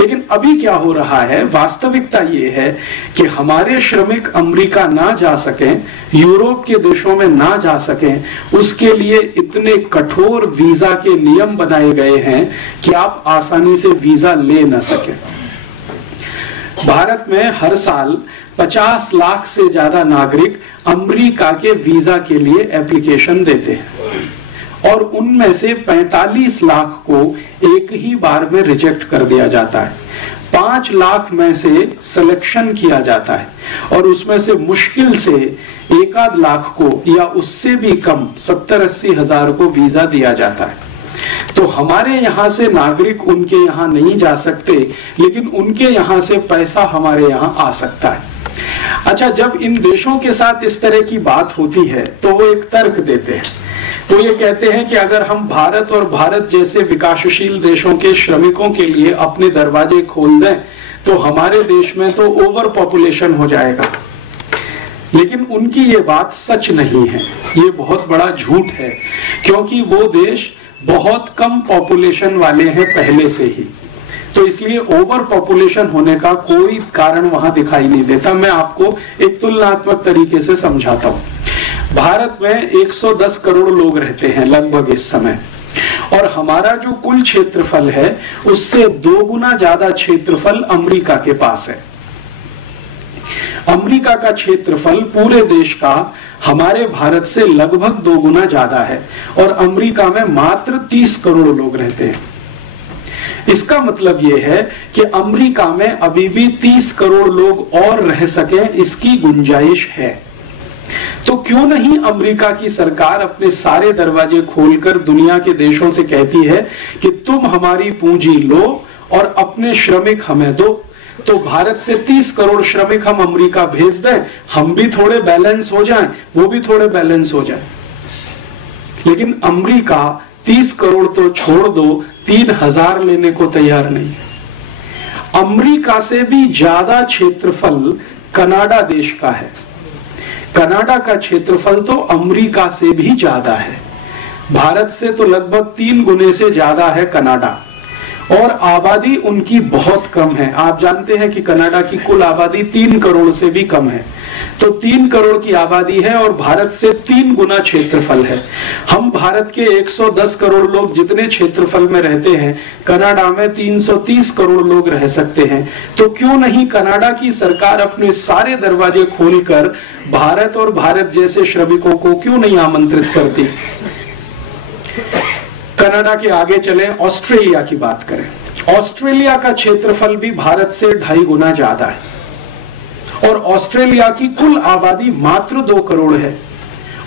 लेकिन अभी क्या हो रहा है, वास्तविकता ये है कि हमारे श्रमिक अमेरिका ना जा सकें, यूरोप के देशों में ना जा सकें, उसके लिए इतने कठोर वीजा के नियम बनाए गए हैं कि आप आसानी से वीजा ले ना सकें। भारत में हर साल 50 लाख से ज्यादा नागरिक अमेरिका के वीजा के लिए एप्लीकेशन देते हैं और उनमें से 45 लाख को एक ही बार में रिजेक्ट कर दिया जाता है। 5 लाख में से सिलेक्शन किया जाता है और उसमें से मुश्किल से 1-8 लाख को या उससे भी कम 70-80 हजार को वीजा दिया जाता है। तो हमारे यहां से नागरिक उनके यहां नहीं जा सकते, लेकिन उनके यहां से पैसा हमारे यहां आ सकता है। अच्छा, जब इन देशों के साथ इस तरह की बात होती है तो वो एक तर्क देते हैं। वो ये कहते हैं कि अगर हम भारत और भारत जैसे विकासशील देशों के श्रमिकों के लिए अपने दरवाजे खोल दें तो हमारे देश में तो ओवर पॉपुलेशन हो जाएगा। लेकिन उनकी ये बात सच नहीं है, ये बहुत बड़ा झूठ है, क्योंकि वो देश बहुत कम पॉपुलेशन वाले हैं पहले से ही, तो इसलिए ओवर पॉपुलेशन होने का कोई कारण वहां दिखाई नहीं देता। मैं आपको एक तुलनात्मक तरीके से समझाता हूं। भारत में 110 करोड़ लोग रहते हैं लगभग इस समय, और हमारा जो कुल क्षेत्रफल है उससे 2 गुना ज्यादा क्षेत्रफल अमेरिका के पास है। अमेरिका का क्षेत्रफल पूरे देश का हमारे भारत से लगभग 2 गुना ज्यादा है और अमेरिका में मात्र 30 करोड़ लोग रहते हैं। इसका मतलब यह है कि अमेरिका में अभी भी 30 करोड़ लोग और रह सकें, इसकी गुंजाइश है। तो क्यों नहीं अमेरिका की सरकार अपने सारे दरवाजे खोलकर दुनिया के देशों से कहती है कि तुम हमारी पूंजी लो और अपने श्रमिक हमें दो। तो भारत से 30 करोड़ श्रमिक हम अमेरिका भेज दें, हम भी थोड़े बैलेंस हो जाएं, वो भी थोड़े बैलेंस हो जाएं। लेकिन अमेरिका 30 करोड़ तो छोड़ दो, 3000 लेने को तैयार नहीं। अमेरिका से भी ज्यादा क्षेत्रफल कनाडा देश का है। कनाडा का क्षेत्रफल तो अमेरिका से भी ज्यादा है। भारत से तो लगभग 3 गुने से ज्यादा है कनाडा, और आबादी उनकी बहुत कम है। आप जानते हैं कि कनाडा की कुल आबादी 3 करोड़ से भी कम है। तो 3 करोड़ की आबादी है और भारत से 3 गुना क्षेत्रफल है। हम भारत के 110 करोड़ लोग जितने क्षेत्रफल में रहते हैं, कनाडा में 330 करोड़ लोग रह सकते हैं। तो क्यों नहीं कनाडा की सरकार अपने सारे दरवाजे खोलकर भारत और भारत जैसे श्रमिकों को क्यों नहीं आमंत्रित करती। कनाडा के आगे चलें, ऑस्ट्रेलिया की बात करें। ऑस्ट्रेलिया का क्षेत्रफल भी भारत से 2.5 गुना ज्यादा है और ऑस्ट्रेलिया की कुल आबादी मात्र 2 करोड़ है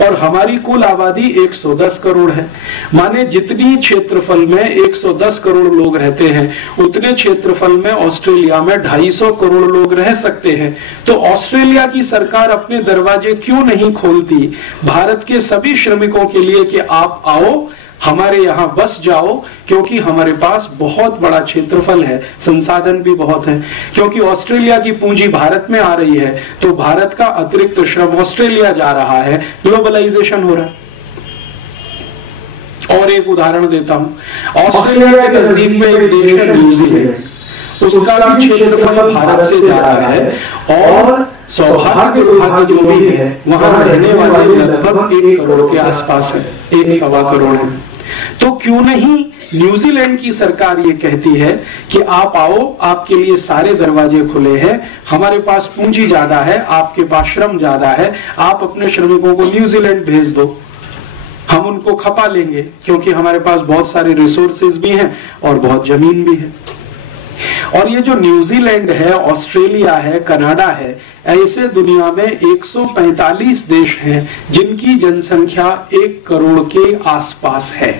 और हमारी कुल आबादी 110 करोड़ है। माने जितनी क्षेत्रफल में 110 करोड़ लोग रहते हैं, उतने क्षेत्रफल में ऑस्ट्रेलिया में 250 करोड़ लोग रह सकते हैं। तो ऑस्ट्रेलिया की सरकार अपने दरवाजे क्यों नहीं खोलती भारत के सभी श्रमिकों के लिए कि आप आओ, हमारे यहां बस जाओ, क्योंकि हमारे पास बहुत बड़ा क्षेत्रफल है, संसाधन भी बहुत है। क्योंकि ऑस्ट्रेलिया की पूंजी भारत में आ रही है तो भारत का अतिरिक्त श्रम ऑस्ट्रेलिया जा रहा है, ग्लोबलाइजेशन हो रहा है। और एक उदाहरण देता हूं, ऑस्ट्रेलिया के नजदीक में एक देश है न्यूजीलैंड, उसका भी क्षेत्रफल भारत से ज्यादा है और सौभाग्य विभाग जो भी है वहां रहने वाले लगभग 1 करोड़ के आसपास है, 1-1.25 करोड़ है। तो क्यों नहीं न्यूजीलैंड की सरकार ये कहती है कि आप आओ, आपके लिए सारे दरवाजे खुले हैं, हमारे पास पूंजी ज्यादा है, आपके पास श्रम ज्यादा है, आप अपने श्रमिकों को न्यूजीलैंड भेज दो, हम उनको खपा लेंगे, क्योंकि हमारे पास बहुत सारे रिसोर्सेज भी हैं और बहुत जमीन भी है। और ये जो न्यूजीलैंड है, ऑस्ट्रेलिया है, कनाडा है, ऐसे दुनिया में 145 देश हैं जिनकी जनसंख्या 1 करोड़ के आसपास है।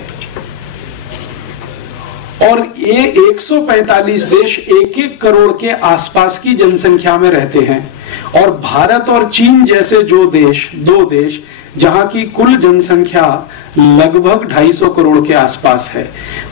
और ये 145 देश 1-1 करोड़ के आसपास की जनसंख्या में रहते हैं। और भारत और चीन जैसे दो देश जहां की कुल जनसंख्या लगभग 250 करोड़ के आसपास है,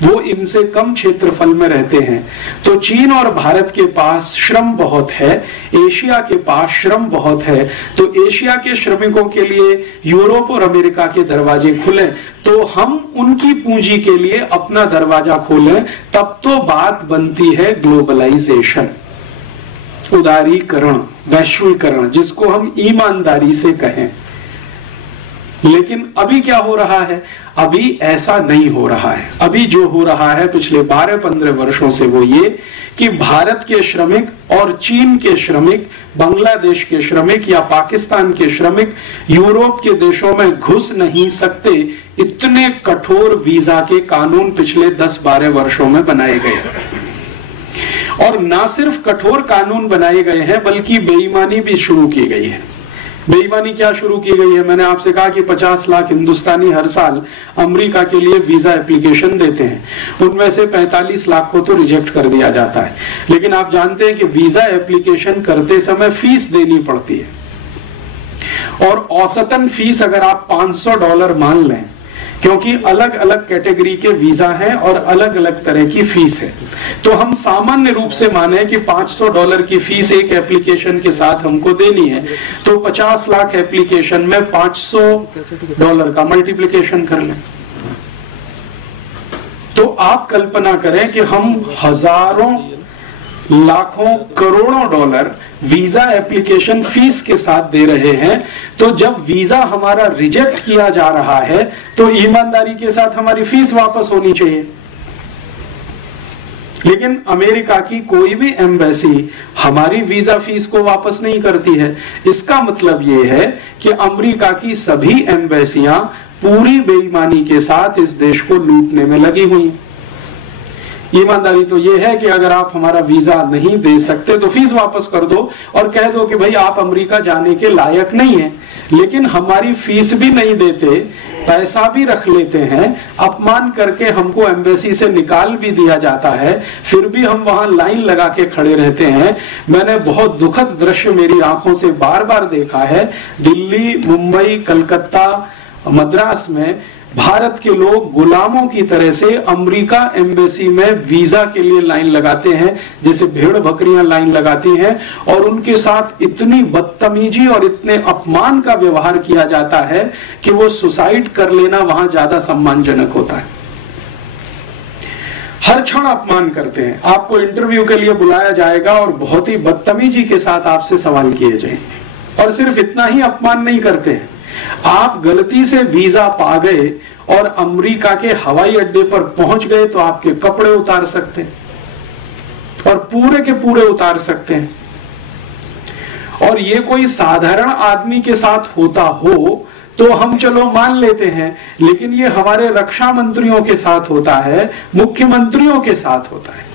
वो इनसे कम क्षेत्रफल में रहते हैं। तो चीन और भारत के पास श्रम बहुत है, एशिया के पास श्रम बहुत है। तो एशिया के श्रमिकों के लिए यूरोप और अमेरिका के दरवाजे खुले, तो हम उनकी पूंजी के लिए अपना दरवाजा खोलें, तब तो बात बनती है ग्लोबलाइजेशन, उदारीकरण, वैश्वीकरण, जिसको हम ईमानदारी से कहें। लेकिन अभी क्या हो रहा है? अभी ऐसा नहीं हो रहा है। अभी जो हो रहा है पिछले 12-15 वर्षों से वो ये कि भारत के श्रमिक और चीन के श्रमिक, बांग्लादेश के श्रमिक या पाकिस्तान के श्रमिक यूरोप के देशों में घुस नहीं सकते। इतने कठोर वीजा के कानून पिछले 10-12 वर्षों में बनाए गए। और ना सिर्फ कठोर कानून बनाए गए हैं, बल्कि बेईमानी भी शुरू की गई है। बेईमानी क्या शुरू की गई है? मैंने आपसे कहा कि 50 लाख हिंदुस्तानी हर साल अमेरिका के लिए वीजा एप्लीकेशन देते हैं, उनमें से 45 लाख को तो रिजेक्ट कर दिया जाता है। लेकिन आप जानते हैं कि वीजा एप्लीकेशन करते समय फीस देनी पड़ती है, और औसतन फीस अगर आप $500 मान लें, क्योंकि अलग अलग कैटेगरी के वीजा हैं और अलग अलग तरह की फीस है, तो हम सामान्य रूप से माने कि $500 की फीस एक एप्लीकेशन के साथ हमको देनी है, तो 50 लाख एप्लीकेशन में $500 का मल्टीप्लिकेशन कर लें। तो आप कल्पना करें कि हम हजारों, लाखों, करोड़ों डॉलर वीजा एप्लीकेशन फीस के साथ दे रहे हैं। तो जब वीजा हमारा रिजेक्ट किया जा रहा है, तो ईमानदारी के साथ हमारी फीस वापस होनी चाहिए। लेकिन अमेरिका की कोई भी एम्बेसी हमारी वीजा फीस को वापस नहीं करती है। इसका मतलब यह है कि अमेरिका की सभी एम्बेसियां पूरी बेईमानी के साथ इस देश को लूटने में लगी हुई। ईमानदारी तो यह है कि अगर आप हमारा वीजा नहीं दे सकते तो फीस वापस कर दो और कह दो कि भाई आप अमेरिका जाने के लायक नहीं है। लेकिन हमारी फीस भी नहीं देते, पैसा भी रख लेते हैं, अपमान करके हमको एम्बेसी से निकाल भी दिया जाता है, फिर भी हम वहां लाइन लगा के खड़े रहते हैं। मैंने बहुत दुखद दृश्य मेरी आंखों से बार बार देखा है। दिल्ली, मुंबई, कलकत्ता, मद्रास में भारत के लोग गुलामों की तरह से अमेरिका एम्बेसी में वीजा के लिए लाइन लगाते हैं, जैसे भेड़ बकरियां लाइन लगाती हैं, और उनके साथ इतनी बदतमीजी और इतने अपमान का व्यवहार किया जाता है कि वो सुसाइड कर लेना वहां ज्यादा सम्मानजनक होता है। हर क्षण अपमान करते हैं। आपको इंटरव्यू के लिए बुलाया जाएगा और बहुत ही बदतमीजी के साथ आपसे सवाल किए जाएंगे। और सिर्फ इतना ही अपमान नहीं करते हैं, आप गलती से वीजा पा गए और अमेरिका के हवाई अड्डे पर पहुंच गए तो आपके कपड़े उतार सकते हैं और पूरे के पूरे उतार सकते हैं। और ये कोई साधारण आदमी के साथ होता हो तो हम चलो मान लेते हैं, लेकिन ये हमारे रक्षा मंत्रियों के साथ होता है, मुख्यमंत्रियों के साथ होता है।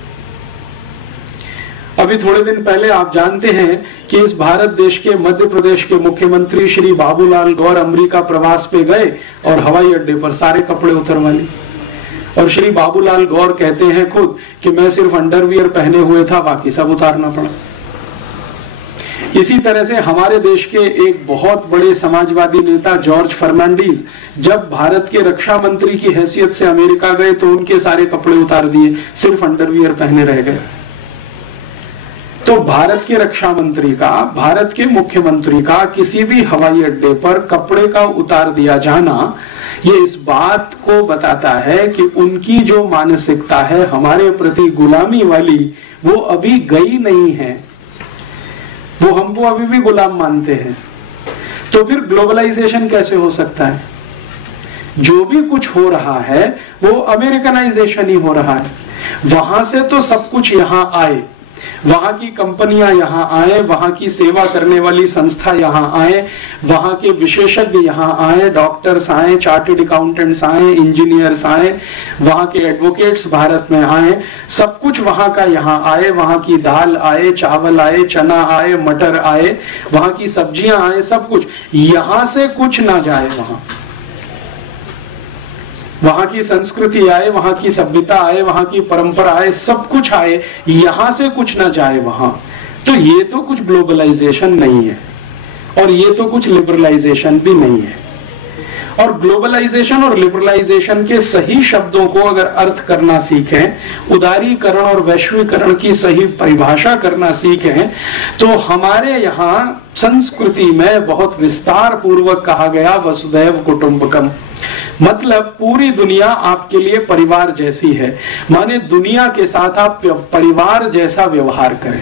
अभी थोड़े दिन पहले आप जानते हैं कि इस भारत देश के मध्य प्रदेश के मुख्यमंत्री श्री बाबूलाल गौर अमेरिका प्रवास पे गए और हवाई अड्डे पर सारे कपड़े उतरवा लिए। और श्री बाबूलाल गौर कहते हैं खुद कि मैं सिर्फ अंडरवियर पहने हुए था, बाकी सब उतारना पड़ा। इसी तरह से हमारे देश के एक बहुत बड़े समाजवादी नेता जॉर्ज फर्नांडीज जब भारत के रक्षा मंत्री की हैसियत से अमेरिका गए तो उनके सारे कपड़े उतार दिए, सिर्फ अंडरवियर पहने रह गए। तो भारत के रक्षा मंत्री का, भारत के मुख्यमंत्री का किसी भी हवाई अड्डे पर कपड़े का उतार दिया जाना, ये इस बात को बताता है कि उनकी जो मानसिकता है हमारे प्रति गुलामी वाली, वो अभी गई नहीं है। वो हमको अभी भी गुलाम मानते हैं। तो फिर ग्लोबलाइजेशन कैसे हो सकता है? जो भी कुछ हो रहा है वो अमेरिकनाइजेशन ही हो रहा है। वहां से तो सब कुछ यहां आए, वहां की कंपनियां यहां आए, वहां की सेवा करने वाली संस्था यहां आए, वहां के विशेषज्ञ यहां आए, डॉक्टर्स आए, चार्टर्ड अकाउंटेंट्स आए, इंजीनियर्स आए, वहां के एडवोकेट्स भारत में आए, सब कुछ वहां का यहां आए। वहां की दाल आए, चावल आए, चना आए, मटर आए, वहां की सब्जियां आए, सब कुछ। यहां से कुछ ना जाए वहां की संस्कृति आए, वहां की सभ्यता आए, वहां की परंपरा आए, सब कुछ आए, यहां से कुछ ना जाए वहां। तो ये तो कुछ ग्लोबलाइजेशन नहीं है और ये तो कुछ लिबरलाइजेशन भी नहीं है। और ग्लोबलाइजेशन और लिबरलाइजेशन के सही शब्दों को अगर अर्थ करना सीखें, उदारीकरण और वैश्वीकरण की सही परिभाषा करना सीखें, तो हमारे यहाँ संस्कृति में बहुत विस्तार पूर्वक कहा गया वसुधैव कुटुंबकम, मतलब पूरी दुनिया आपके लिए परिवार जैसी है, माने दुनिया के साथ आप परिवार जैसा व्यवहार करें।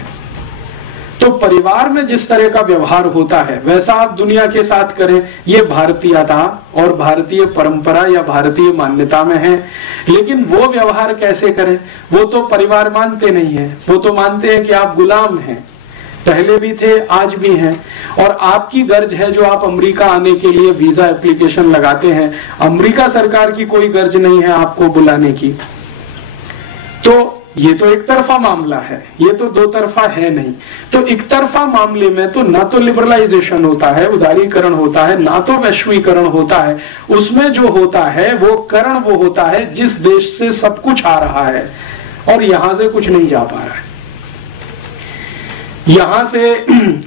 तो परिवार में जिस तरह का व्यवहार होता है वैसा आप दुनिया के साथ करें, ये भारतीयता और भारतीय परंपरा या भारतीय मान्यता में है। लेकिन वो व्यवहार कैसे करें, वो तो परिवार मानते नहीं है, वो तो मानते हैं कि आप गुलाम हैं, पहले भी थे आज भी हैं। और आपकी गर्ज है जो आप अमेरिका आने के लिए वीजा एप्लीकेशन लगाते हैं, अमेरिका सरकार की कोई गर्ज नहीं है आपको बुलाने की। तो ये तो एक तरफा मामला है, ये तो दो तरफा है नहीं। तो एक तरफा मामले में तो ना तो लिबरलाइजेशन होता है, उदारीकरण होता है, ना तो वैश्वीकरण होता है। उसमें जो होता है वो करण वो होता है जिस देश से सब कुछ आ रहा है और यहां से कुछ नहीं जा पा रहा है। यहां से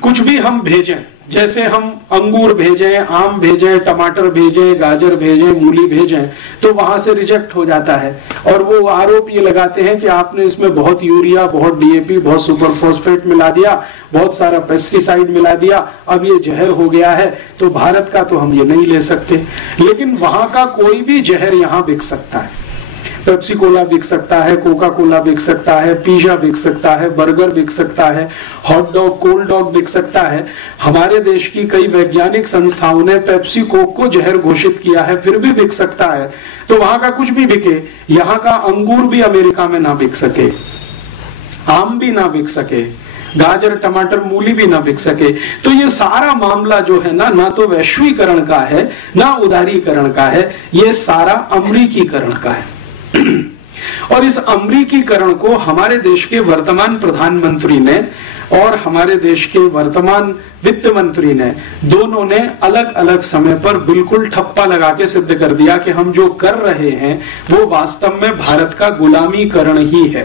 कुछ भी हम भेजें, जैसे हम अंगूर भेजें, आम भेजें, टमाटर भेजें, गाजर भेजें, मूली भेजें, तो वहां से रिजेक्ट हो जाता है। और वो आरोप ये लगाते हैं कि आपने इसमें बहुत यूरिया, बहुत डीएपी, बहुत सुपर फॉस्फेट मिला दिया, बहुत सारा पेस्टिसाइड मिला दिया, अब ये जहर हो गया है, तो भारत का तो हम ये नहीं ले सकते। लेकिन वहां का कोई भी जहर यहाँ बिक सकता है। पेप्सी कोला बिक सकता है, कोका कोला बिक सकता है, पिज्जा बिक सकता है, बर्गर बिक सकता है, हॉट डॉग, कोल्ड डॉग बिक सकता है। हमारे देश की कई वैज्ञानिक संस्थाओं ने पेप्सी कोक को जहर घोषित किया है, फिर भी बिक सकता है। तो वहां का कुछ भी बिके, यहाँ का अंगूर भी अमेरिका में ना बिक सके, आम भी ना बिक सके, गाजर, टमाटर, मूली भी ना बिक सके। तो ये सारा मामला जो है ना तो वैश्वीकरण का है, ना उदारीकरण का है, ये सारा अमरीकीकरण का है। और इस अमरीकीकरण को हमारे देश के वर्तमान प्रधानमंत्री ने और हमारे देश के वर्तमान वित्त मंत्री ने, दोनों ने अलग अलग समय पर बिल्कुल ठप्पा लगा के सिद्ध कर दिया कि हम जो कर रहे हैं वो वास्तव में भारत का गुलामीकरण ही है।